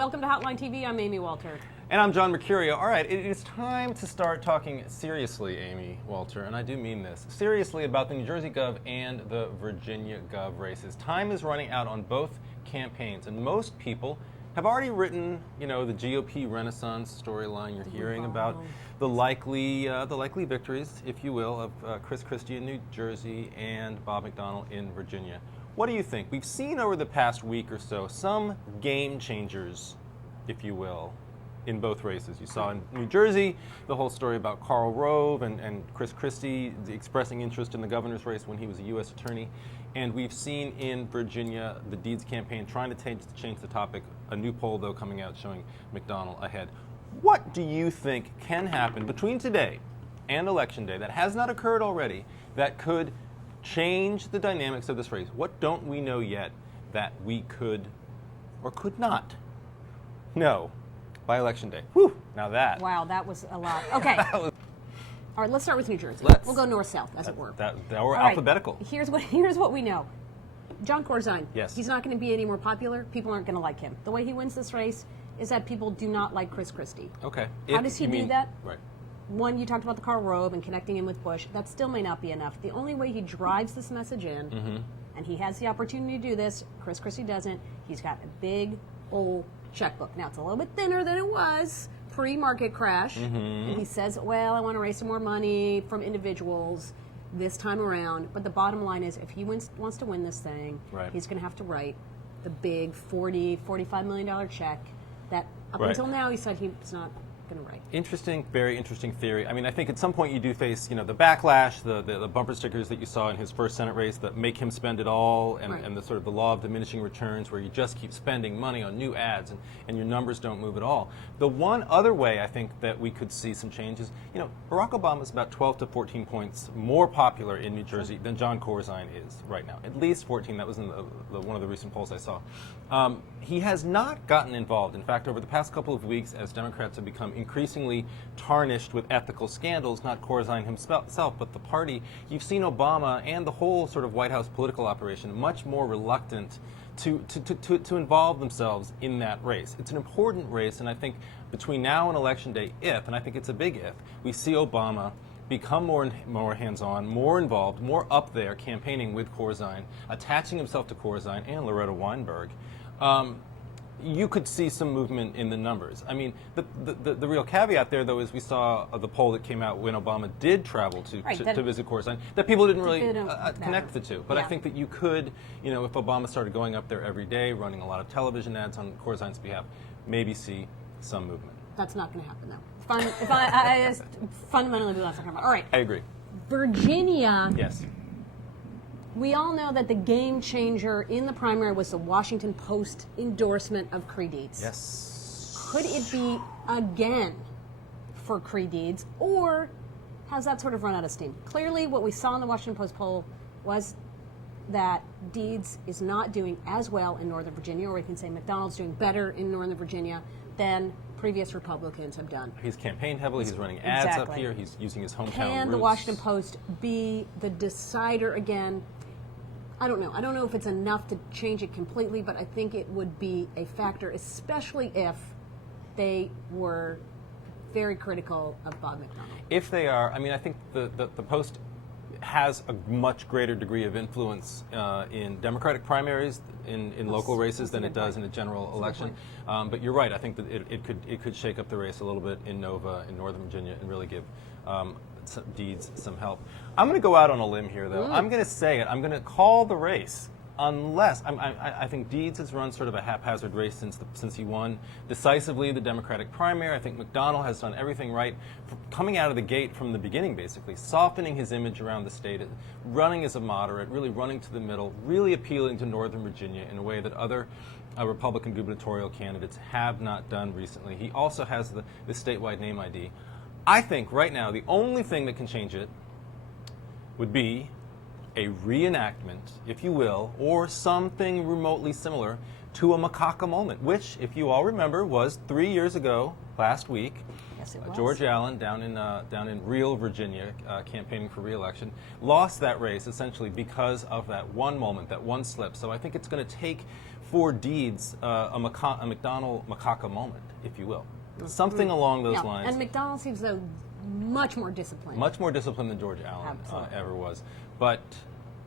Welcome to Hotline TV. I'm Amy Walter. And I'm John Mercurio. All right, it is time to start talking seriously, Amy Walter, and I do mean this, seriously about the New Jersey Gov and the Virginia Gov races. Time is running out on both campaigns, and most people have already written, the GOP Renaissance storyline. You're hearing about the likely victories, if you will, of Chris Christie in New Jersey and Bob McDonnell in Virginia. What do you think? We've seen over the past week or so some game changers, if you will, in both races. You saw in New Jersey the whole story about Karl Rove and Chris Christie expressing interest in the governor's race when he was a U.S. attorney. And we've seen in Virginia the Deeds campaign trying to change the topic, a new poll, though, coming out showing McDonnell ahead. What do you think can happen between today and Election Day that has not occurred already that could change the dynamics of this race? What don't we know yet that we could or could not know by Election Day? Whew, now that. Wow, that was a lot. Okay. All right, let's start with New Jersey. We'll go north-south, as it were. Or alphabetical. Right. Here's what we know. John Corzine. Yes. He's not going to be any more popular. People aren't going to like him. The way he wins this race is that people do not like Chris Christie. Okay. How does he do that? Right. One, you talked about the Karl Rove and connecting him with Bush. That still may not be enough. The only way he drives this message in, and he has the opportunity to do this, Chris Christie doesn't, he's got a big old checkbook. Now, it's a little bit thinner than it was pre-market crash. And he says, well, I want to raise some more money from individuals this time around. But the bottom line is, if he wants to win this thing, he's going to have to write the big $45 million check that up until now he said he's not going to write. Interesting, very interesting theory. I mean, I think at some point you do face, the backlash, the bumper stickers that you saw in his first Senate race that make him spend it all, and the sort of the law of diminishing returns where you just keep spending money on new ads and your numbers don't move at all. The one other way I think that we could see some changes, Barack Obama is about 12 to 14 points more popular in New Jersey than John Corzine is right now. At least 14. That was in one of the recent polls I saw. He has not gotten involved. In fact, over the past couple of weeks, as Democrats have become increasingly tarnished with ethical scandals, not Corzine himself, but the party, you've seen Obama and the whole sort of White House political operation much more reluctant to involve themselves in that race. It's an important race, and I think between now and Election Day, and I think it's a big if, we see Obama become more hands-on, more involved, more up there campaigning with Corzine, attaching himself to Corzine and Loretta Weinberg, you could see some movement in the numbers. I mean, the real caveat there, though, is we saw the poll that came out when Obama did travel to visit Corzine, that people didn't really connect the two. But I think that you could, if Obama started going up there every day, running a lot of television ads on Corzine's behalf, maybe see some movement. That's not going to happen, though. I just fundamentally believe that's not going to happen. All right. I agree. Virginia. Yes. We all know that the game changer in the primary was the Washington Post endorsement of Creigh Deeds. Yes. Could it be again for Creigh Deeds, or has that sort of run out of steam? Clearly, what we saw in the Washington Post poll was that Deeds is not doing as well in Northern Virginia, or we can say McDonnell's doing better in Northern Virginia than previous Republicans have done. He's campaigned heavily. He's running ads up here. He's using his hometown Can roots. the Washington Post be the decider again? I don't know. I don't know if it's enough to change it completely, but I think it would be a factor, especially if they were very critical of Bob McDonnell. If they are, I mean, I think the Post has a much greater degree of influence in Democratic primaries, in local races, than it does in a general election. But you're right. I think that it could shake up the race a little bit in Nova, in Northern Virginia, and really give Deeds some help. I'm going to go out on a limb here, though. I'm going to say it. I'm going to call the race, unless I think Deeds has run sort of a haphazard race since he won decisively the Democratic primary. I think McDonnell has done everything right, coming out of the gate from the beginning, basically, softening his image around the state, running as a moderate, really running to the middle, really appealing to Northern Virginia in a way that other Republican gubernatorial candidates have not done recently. He also has the statewide name ID. I think right now the only thing that can change it would be a reenactment, if you will, or something remotely similar to a macaca moment, which, if you all remember, was 3 years ago last week Yes, it was. George Allen, down in Real, Virginia, campaigning for re-election, lost that race essentially because of that one moment, that one slip. So I think it's going to take for Deeds a McDonnell-Macaca moment, if you will. Something along those lines. And McDonnell seems, though, much more disciplined. Much more disciplined than George Allen Absolutely. ever was. But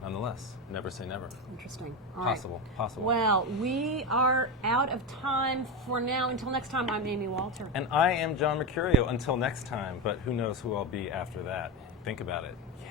nonetheless, never say never. Interesting. All right. Possible. Well, we are out of time for now. Until next time, I'm Amy Walter. And I am John Mercurio. Until next time, but who knows who I'll be after that. Think about it. Yeah.